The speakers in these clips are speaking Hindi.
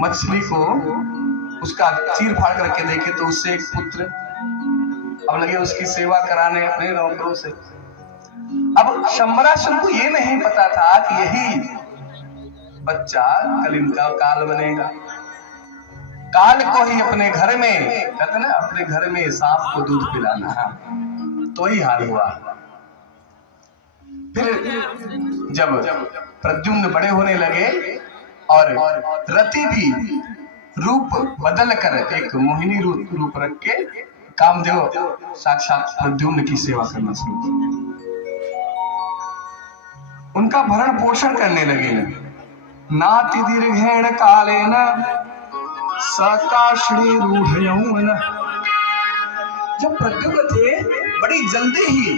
मछली को उसका चीर फाड़ करके देखे तो उससे एक पुत्र अब लगे उसकी सेवा कराने अपने नौकरों से। अब शंबरासुर को ये नहीं पता था कि यही बच्चा कल इनका काल बनेगा। काल को ही अपने घर में, कहते ना अपने घर में सांप को दूध पिलाना, तो ही हाल हुआ। फिर जब प्रद्युम्न बड़े होने लगे और रति भी रूप बदल कर एक मोहिनी रूप रख के कामदेव साक्षात प्रद्युम्न की सेवा करना शुरू कर, उनका भरण पोषण करने लगे। नाति दीर्घेण कालेन सकाश्री रूढ़ यौवन। जब प्रद्युम्न थे बड़ी जल्दी ही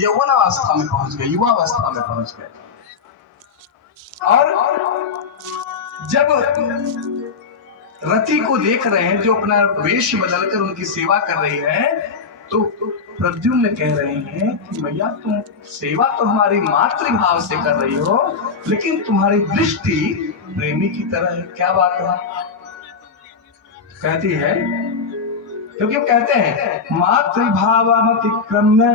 यौवनावस्था में पहुंच गए, युवावस्था में पहुंच गए। और जब रति को देख रहे हैं जो अपना वेश बदलकर उनकी सेवा कर रही है, तो प्रद्युम्न कह रहे हैं कि मैया तुम सेवा तो हमारी मातृभाव से कर रही हो, लेकिन तुम्हारी दृष्टि प्रेमी की तरह है। क्या बात है? कहती है, क्योंकि वो कहते हैं मातृभावातिक्रम्य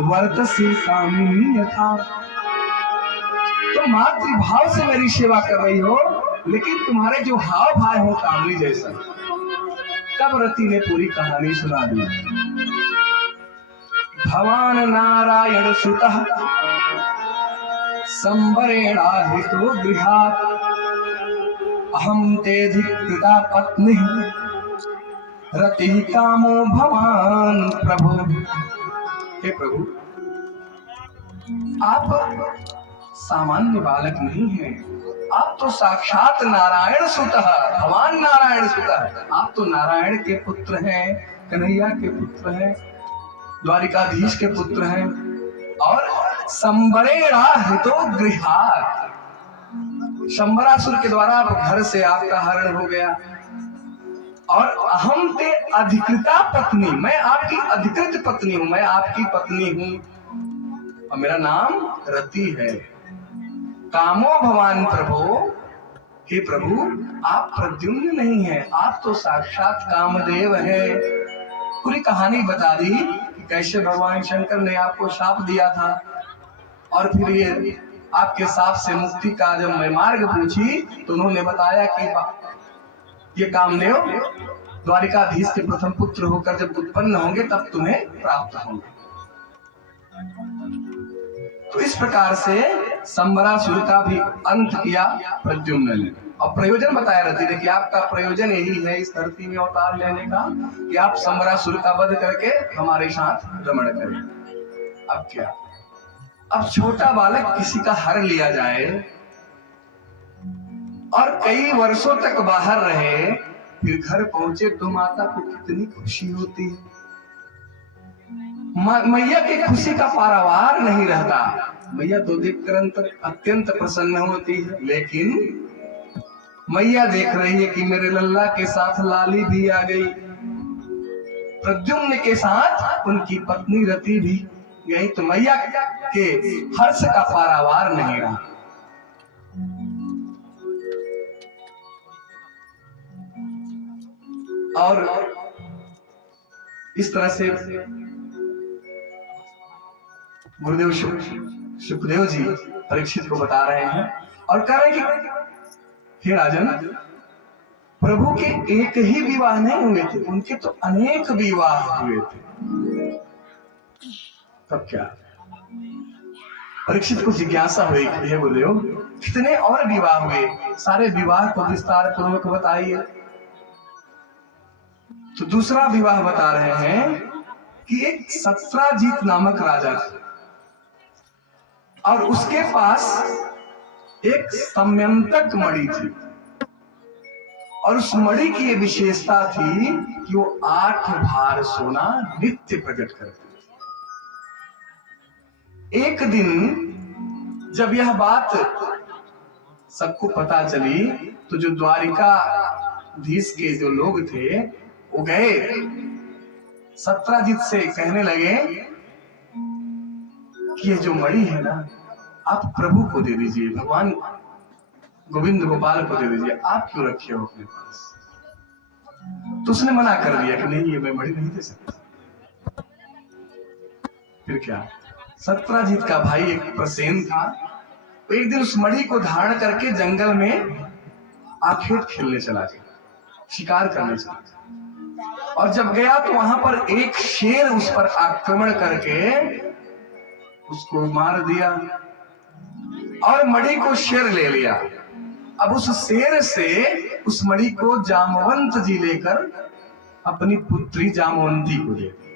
वर्तसे कामिनी यथा। तो मातृभाव से मेरी सेवा कर रही हो, लेकिन तुम्हारे जो हाव भाव हो कामनी जैसा। तब रति ने पूरी कहानी सुना दी। भवान नारायण सुतः संवरेणाहितो गृहात् अहं तेऽधिकृता पत्नी रति कामो भवान प्रभु। हे प्रभु, आप सामान्य बालक नहीं हैं, आप तो साक्षात नारायण सुतः, भगवान नारायण सुतः। आप तो नारायण के पुत्र हैं, कन्हैया के पुत्र हैं, द्वारिकाधीश के पुत्र हैं। और संवरेणा हितो गृहात्, शंबरासुर के द्वारा घर से आपका हरण हो गया। और अहम ते अधिकृता पत्नी, मैं आपकी अधिकृत पत्नी हूं, मैं आपकी पत्नी हूं और मेरा नाम रति है। कामो भवान प्रभु, हे प्रभु आप प्रद्युम्न नहीं है, आप तो साक्षात कामदेव है। पूरी कहानी बता दी कि कैसे भगवान शंकर ने आपको शाप दिया था, और फिर ये आपके शाप से मुक्ति का जब मैं मार्ग पूछी तो उन्होंने बताया कि ये कामदेव द्वारिकाधीश के प्रथम पुत्र होकर जब उत्पन्न होंगे तब तुम्हें प्राप्त होंगे। तो इस प्रकार से संबरासुर का भी अंत किया प्रद्युम्न ने। और प्रयोजन बताया रति ने कि आपका प्रयोजन यही है इस धरती में अवतार लेने का, कि आप संबरासुर का वध करके हमारे साथ रमण करें। अब क्या, अब छोटा बालक किसी का हर लिया जाए और कई वर्षों तक बाहर रहे, फिर घर पहुंचे तो माता को कितनी खुशी होती है। मैया की खुशी का पारावार नहीं रहता। मैया तो देखकर अत्यंत प्रसन्न होती है, लेकिन मैया देख रही है कि मेरे लल्ला के साथ लाली भी आ गई, प्रद्युम्न के साथ उनकी पत्नी रति भी गई, तो मैया के हर्ष का पारावार नहीं रहा। और इस तरह से गुरुदेव सुखदेव जी परीक्षित को बता रहे हैं और कह रहे हैं कि हे राजन, प्रभु के एक ही विवाह नहीं हुए थे, उनके तो अनेक विवाह हुए थे। तब क्या परीक्षित को जिज्ञासा हुई कि हे गुरुदेव कितने और विवाह हुए, सारे विवाह को विस्तार पूर्वक बताइए। तो दूसरा विवाह बता रहे हैं कि एक सत्राजीत नामक राजा था और उसके पास एक सम्यंतक मणि थी, और उस मणि की ये विशेषता थी कि वो 8 भार सोना नित्य प्रकट करती। एक दिन जब यह बात सबको पता चली तो जो द्वारिकाधीश के जो लोग थे वो गए सत्राजीत से कहने लगे कि ये जो मणि है ना, आप प्रभु को दे दीजिए, भगवान गोविंद गोपाल को दे दीजिए, आप क्यों रखे हो अपने पास? तो उसने मना कर दिया कि नहीं, ये मैं मणि नहीं दे सकता। फिर क्या, सत्राजीत का भाई एक प्रसेन था, तो एक दिन उस मणि को धारण करके जंगल में आखेट खेलने चला गया, शिकार करने चला गया। और जब गया तो वहां पर एक शेर उस पर आक्रमण करके उसको मार दिया और मणि को शेर ले लिया। अब उस शेर से उस मणि को जामवंत जी लेकर अपनी पुत्री जामवंती को दे दी।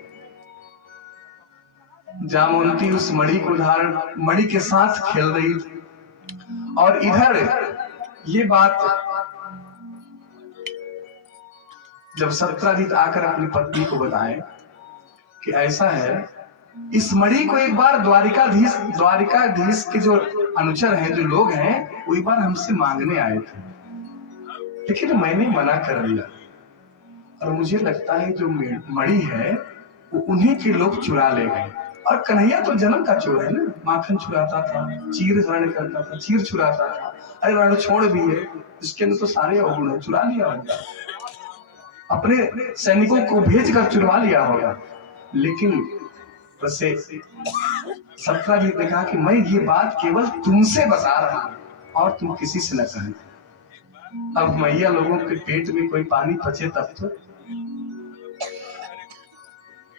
जामवंती उस मणि को धारण, मणि के साथ खेल रही थी। और इधर ये बात जब सत्राजीत आकर अपनी पत्नी को बताए कि ऐसा है, इस मणि को एक बार द्वारिकाधीश के जो अनुचर हैं, जो लोग हैं, वो एक बार हमसे मांगने आए थे, लेकिन मैंने मना कर दिया। और मुझे लगता है जो मणि है वो उन्हीं के लोग चुरा ले गए। और कन्हैया तो जन्म का चोर है ना, माखन चुराता था, चीर हरण करता था, चीर चुराता था। अरे रण छोड़ भी है, इसके अंदर तो सारे अवगुण चुरा लिया होगा, अपने सैनिकों को भेजकर चुरवा लिया होगा। लेकिन सत्राजीत ने कहा कि मैं ये बात केवल तुमसे बता रहा हूं और तुम किसी से न कहना। अब मैया लोगों के पेट में कोई पानी पचे तब तो।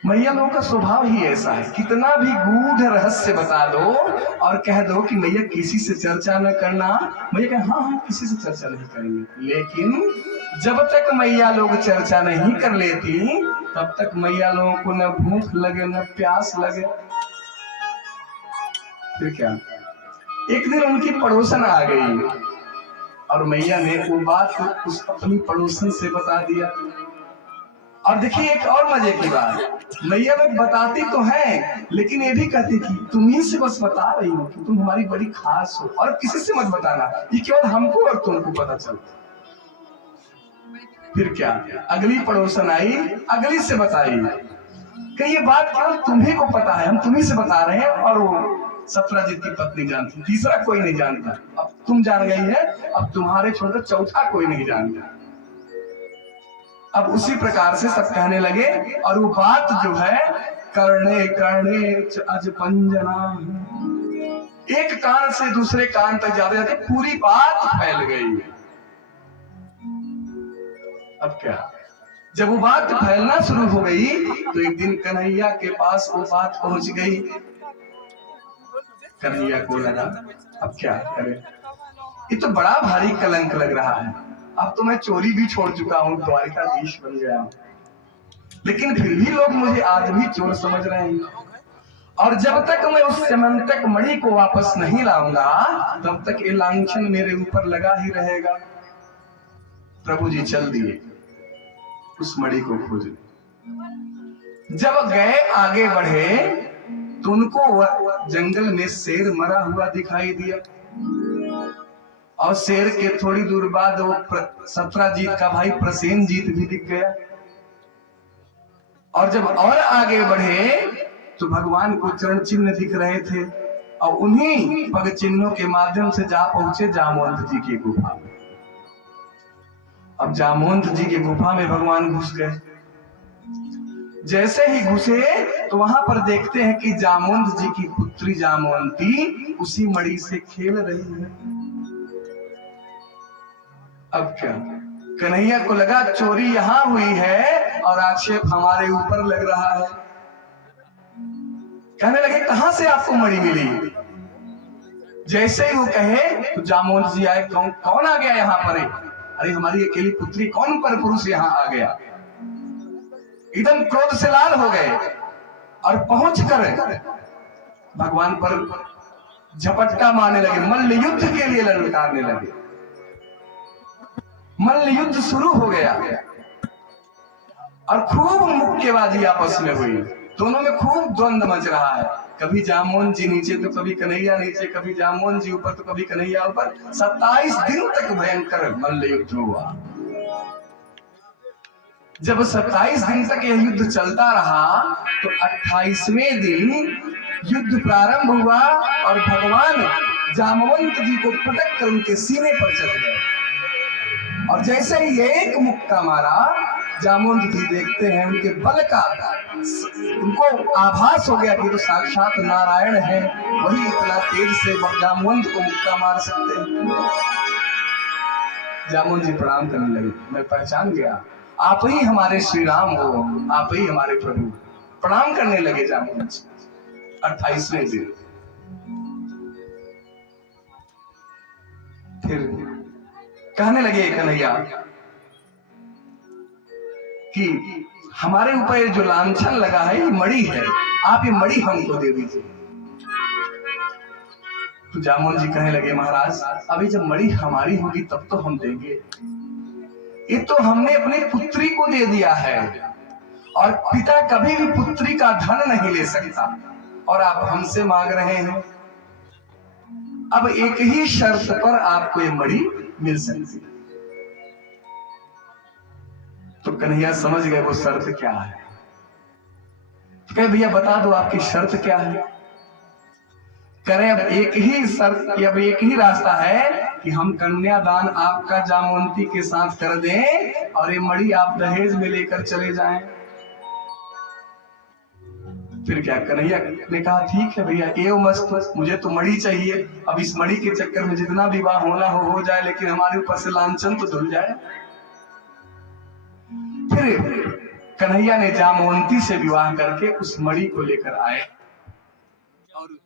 मैया लोगों का स्वभाव ही ऐसा है, कितना भी गूढ़ रहस्य बता दो और कह दो कि मैया किसी से चर्चा न करना, मैया कहे हाँ हाँ किसी से चर्चा नहीं करेंगे। लेकिन जब तक मैया लोग चर्चा नहीं कर लेती तब तक मैया लोगों को न भूख लगे न प्यास लगे। फिर क्या, एक दिन उनकी पड़ोसन आ गई और मैया ने वो बात उस अपनी पड़ोसन से बता दिया। और देखिए एक और मजे की बात, मैया लोग बताती तो हैं लेकिन ये भी कहती थी तुम ही से बस बता रही हो कि तुम हमारी बड़ी खास हो और किसी से मत बताना, ये केवल हमको और तुमको पता चलता। फिर क्या, अगली पड़ोसन आई, अगली से बताई कि ये बात केवल तुम्ही को पता है, हम तुम्ही से बता रहे हैं और वो सत्राजीत की पत्नी जानती, तीसरा कोई नहीं जानता। अब तुम जान गई है, अब तुम्हारे छोड़कर चौथा कोई नहीं जानता। अब उसी प्रकार से सब कहने लगे और वो बात जो है करने करने अज पंजना, एक कान से दूसरे कान तक जाते जाते पूरी बात फैल गई। अब क्या, जब वो बात फैलना शुरू हो गई तो एक दिन कन्हैया के पास वो बात पहुंच गई। कन्हैया को लगा अब क्या करे, ये तो बड़ा भारी कलंक लग रहा है, अब तो मैं चोरी भी छोड़ चुका हूँ, द्वारिकाधीश बन गया हूं, लेकिन फिर भी लोग मुझे आज भी चोर समझ रहे हैं। और जब तक मैं उस समंतक मणि को वापस नहीं लाऊंगा तब तक ये लांछन मेरे ऊपर लगा ही रहेगा। प्रभु जी चल दिए उस मणि को खोजने। जब गए आगे बढ़े तो उनको जंगल में शेर मरा हुआ दिखाई दिया और शेर के थोड़ी दूर बाद वो सत्राजीत का भाई प्रसेनजीत भी दिख गया। और जब और आगे बढ़े तो भगवान को चरण चिन्ह दिख रहे थे और उन्हीं पग चिन्हों के माध्यम से जा पहुंचे जामवंत जी की गुफा में। अब जामवंत जी की गुफा में भगवान घुस गए। जैसे ही घुसे तो वहां पर देखते हैं कि जामवंत जी की पुत्री जामवंती उसी मणि से खेल रही है। अब क्या, कन्हैया को लगा चोरी यहां हुई है और आक्षेप हमारे ऊपर लग रहा है। कहने लगे कहां से आपको मणि मिली? जैसे ही वो कहे तो जामवंत जी आए, कौन आ गया यहाँ पर? अरे हमारी अकेली पुत्री, कौन पर पुरुष यहाँ आ गया? एकदम क्रोध से लाल हो गए और पहुंचकर भगवान पर झपट्टा मारने लगे, मल्ल युद्ध के लिए ललकारने लगे। मल्ल युद्ध शुरू हो गया और खूब मुक्केबाजी आपस में हुई। दोनों में खूब द्वंद्व मच रहा है, कभी जामवंत जी नीचे तो कभी कन्हैया नीचे, कभी जामवंत जी ऊपर तो कभी कन्हैया ऊपर। 27 दिन तक भयंकर मल्ल युद्ध हुआ। जब 27 दिन तक यह युद्ध चलता रहा तो 28वें दिन युद्ध प्रारंभ हुआ और भगवान जामवंत जी को पटक कर उनके सीने पर चढ़ गए। और जैसे ही एक मुक्का मारा, जामवंत जी देखते हैं उनके बल का, उनको आभास हो गया कि तो साक्षात नारायण है, वही इतना तेज से जामवंत को मुक्का मार सकते हैं। जामवंत जी प्रणाम करने लगे, मैं पहचान गया आप ही हमारे श्री राम हो, आप ही हमारे प्रभु। प्रणाम करने लगे जामवंत जी। 28वें दिन फिर कहने लगे कन्हैया कि हमारे ऊपर जो लांछन लगा है ये मणि है, आप ये मणि हमको दे दीजिए। तो जामवंत जी कहने लगे महाराज अभी जब मणि हमारी होगी तब तो हम देंगे, ये तो हमने अपनी पुत्री को दे दिया है और पिता कभी भी पुत्री का धन नहीं ले सकता, और आप हमसे मांग रहे हैं। अब एक ही शर्त पर आपको ये मणि मिल सकती है। तो कन्हैया समझ गए वो शर्त क्या है। कहे भैया बता दो आपकी शर्त क्या है। करें अब एक ही शर्त, अब एक ही रास्ता है कि हम कन्यादान आपका जामवंती के साथ कर दें और ये मणि आप दहेज में लेकर चले जाएं। फिर क्या कन्हैया ने कहा ठीक है भैया एवं मस्त, मुझे तो मणि चाहिए। अब इस मणि के चक्कर में जितना विवाह होना हो जाए, लेकिन हमारे ऊपर से लांछन तो धुल जाए। फिर कन्हैया ने जामवंती से विवाह करके उस मणि को लेकर आए। और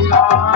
राम